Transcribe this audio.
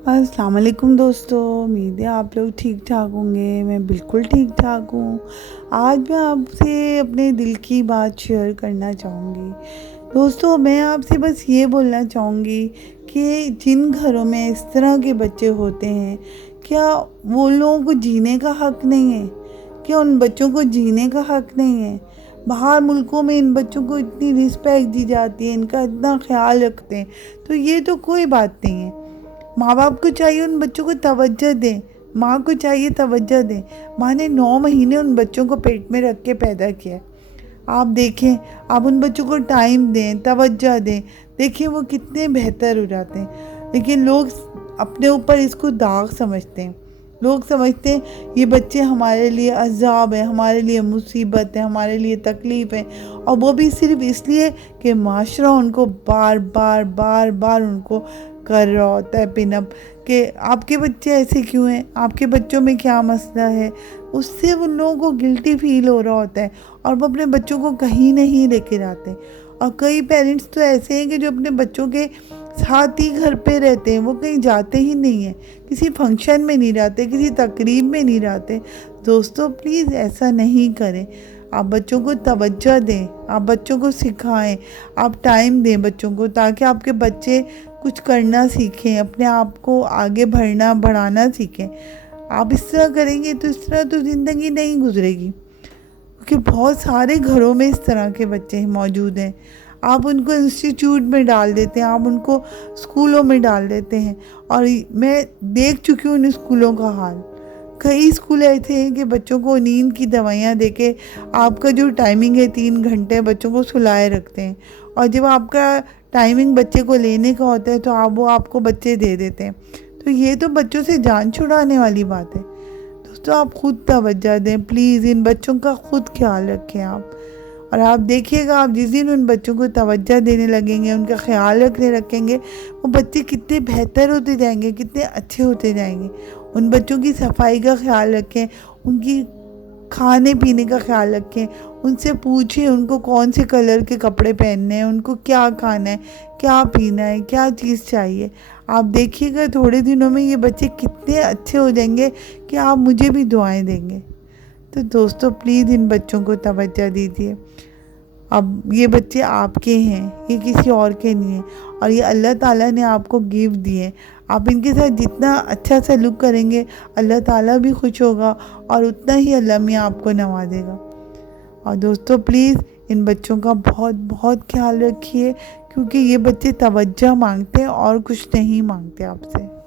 अस्सलाम वालेकुम दोस्तों, उम्मीद है आप लोग ठीक ठाक होंगे। मैं बिल्कुल ठीक ठाक हूँ। आज मैं आपसे अपने दिल की बात शेयर करना चाहूँगी। दोस्तों, मैं आपसे बस ये बोलना चाहूँगी कि जिन घरों में इस तरह के बच्चे होते हैं, क्या वो लोगों को जीने का हक़ नहीं है? क्या उन बच्चों को जीने का हक़ नहीं है? बाहर मुल्कों में इन बच्चों को इतनी रिस्पेक्ट दी जाती है, इनका इतना ख़्याल रखते हैं, तो ये तो कोई बात नहीं है। माँ बाप को चाहिए उन बच्चों को तवज्जो दें, माँ को चाहिए तवज्जो दें। माँ ने 9 महीने उन बच्चों को पेट में रख के पैदा किया है। आप देखें, आप उन बच्चों को टाइम दें, तवज्जो दें, देखिए वो कितने बेहतर हो जाते हैं। लेकिन लोग अपने ऊपर इसको दाग समझते हैं। लोग समझते हैं ये बच्चे हमारे लिए अज़ाब है, हमारे लिए मुसीबत है, हमारे लिए तकलीफ़ है, और वो भी सिर्फ़ इसलिए कि माशरा उनको बार बार बार बार उनको कर रहा होता है पिनअप कि आपके बच्चे ऐसे क्यों हैं, आपके बच्चों में क्या मसला है। उससे उन लोगों को गिल्टी फील हो रहा होता है और वो अपने बच्चों को कहीं नहीं लेके जाते। और कई पेरेंट्स तो ऐसे हैं कि जो अपने बच्चों के साथ ही घर पे रहते हैं, वो कहीं जाते ही नहीं हैं, किसी फंक्शन में नहीं जाते, किसी तकरीब में नहीं जाते। दोस्तों, प्लीज़ ऐसा नहीं करें। आप बच्चों को तवज्जो दें, आप बच्चों को सिखाएं, आप टाइम दें बच्चों को, ताकि आपके बच्चे कुछ करना सीखें, अपने आप को आगे बढ़ाना सीखें। आप इस तरह करेंगे तो इस तरह तो ज़िंदगी नहीं गुजरेगी, क्योंकि बहुत सारे घरों में इस तरह के बच्चे मौजूद हैं। आप उनको इंस्टीट्यूट में डाल देते हैं, आप उनको स्कूलों में डाल देते हैं, और मैं देख चुकी हूँ उन स्कूलों का हाल। कई स्कूल ऐसे हैं कि बच्चों को नींद की दवाइयाँ देके आपका जो टाइमिंग है 3 घंटे बच्चों को सुलाए रखते हैं, और जब आपका टाइमिंग बच्चे को लेने का होता है तो वो आपको बच्चे दे देते हैं। तो ये तो बच्चों से जान छुड़ाने वाली बात है। दोस्तों, आप खुद तवज्जो दें प्लीज़, इन बच्चों का खुद ख्याल रखें आप। और आप देखिएगा, आप जिस दिन उन बच्चों को तवज्जो देने लगेंगे, उनका ख्याल रखने रखेंगे, वो बच्चे कितने बेहतर होते जाएंगे, कितने अच्छे होते जाएंगे। उन बच्चों की सफाई का ख्याल रखें, उनकी खाने पीने का ख्याल रखें, उनसे पूछें उनको कौन से कलर के कपड़े पहनने हैं, उनको क्या खाना है, क्या पीना है, क्या चीज़ चाहिए। आप देखिएगा थोड़े दिनों में ये बच्चे कितने अच्छे हो जाएंगे कि आप मुझे भी दुआएं देंगे। तो दोस्तों, प्लीज़ इन बच्चों को तवज्जो दीजिए। अब ये बच्चे आपके हैं, ये किसी और के नहीं हैं, और ये अल्लाह ताला ने आपको गिफ्ट दिए। आप इनके साथ जितना अच्छा सलूक करेंगे, अल्लाह ताला भी खुश होगा और उतना ही अल्लाह मियाँ आपको नवाजेगा। और दोस्तों, प्लीज़ इन बच्चों का बहुत बहुत ख्याल रखिए, क्योंकि ये बच्चे तवज्जो मांगते हैं और कुछ नहीं मांगते आपसे।